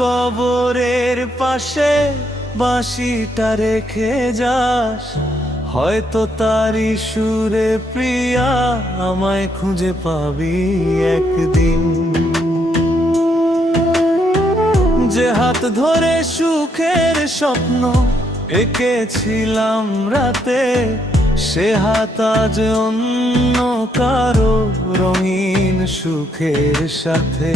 কবরের পাশে বাঁশিটা রেখে যাস, হয়তো তারই সুরে প্রিয়া আমায় খুঁজে পাবি একদিন। যে হাত ধরে সুখের স্বপ্ন এঁকেছিলাম রাতে, সে হাত আজ অন্য কারো রঙিন সুখের সাথে।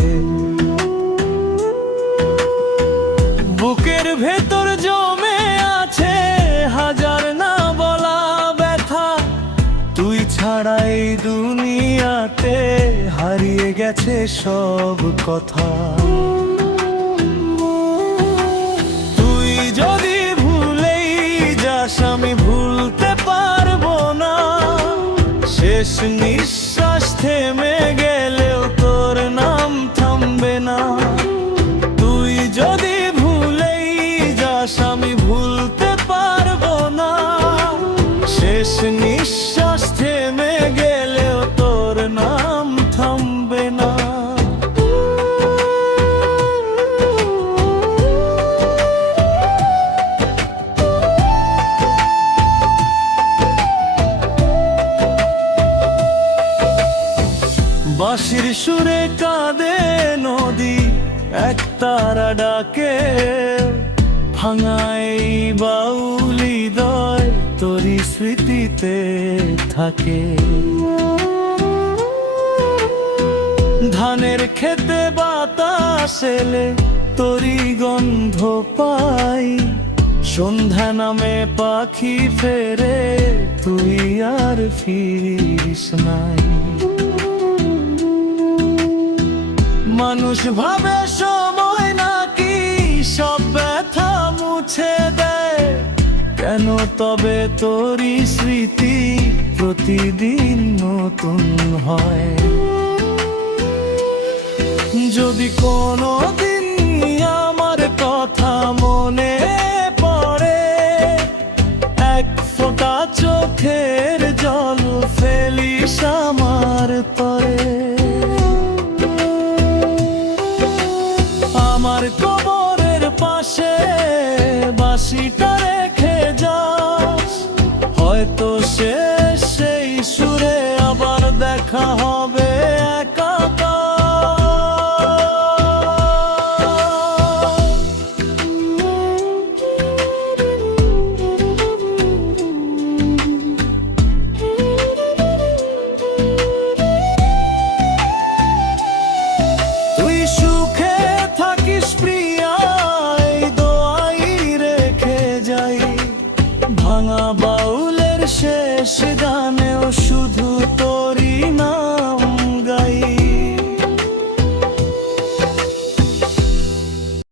বুকের ভেতর জমে আছে হাজার না বলা ব্যথা, তুই ছাড়াই দুনিয়াতে হারিয়ে গেছে সব কথা। তুই যদি ভুলেই যাস আমি ভুলতে পারবো না, শেষ নিঃশ্বাস থেমে গেলেও তোর নাম থামবে না। তুই যদি ভুলেই যাস আমি ভুলতে পারবো না, শেষ নিঃশ্বাস থেমে গেলেও তোর নাম থামবে না। বাঁশির সুরে কাঁদে নদী, এক তারা ডাকে, ভাঙাই বাউল হৃদয় তোরই স্মৃতিতে থাকে। ধানের খেতে বাতাস এলে তোরই গন্ধ পাই, সন্ধ্যা নামে পাখি ফেরে তুই আর ফিরিস নাই। মানুষ ভাবে সময় নাকি সব ব্যথা মুছে দেয়, কেন তবে তোরই স্মৃতি প্রতিদিন নতুন হয়। যদি কোনো দিন আমার কথা মনে পড়ে, এক ফোঁটা চোখের জল ফেলিস আমার পরে। আমার কবরের পাশে বাঁশিটা রেখে যাস, হয়তো শেষ সেই সুরে আবার দেখা হবে একা। তুই সুখে থাকিস প্রিয়া, এই দোয়াই রেখে যাই। ভাঙা বাউলের শেষ গানেও শুধু তোরই নাম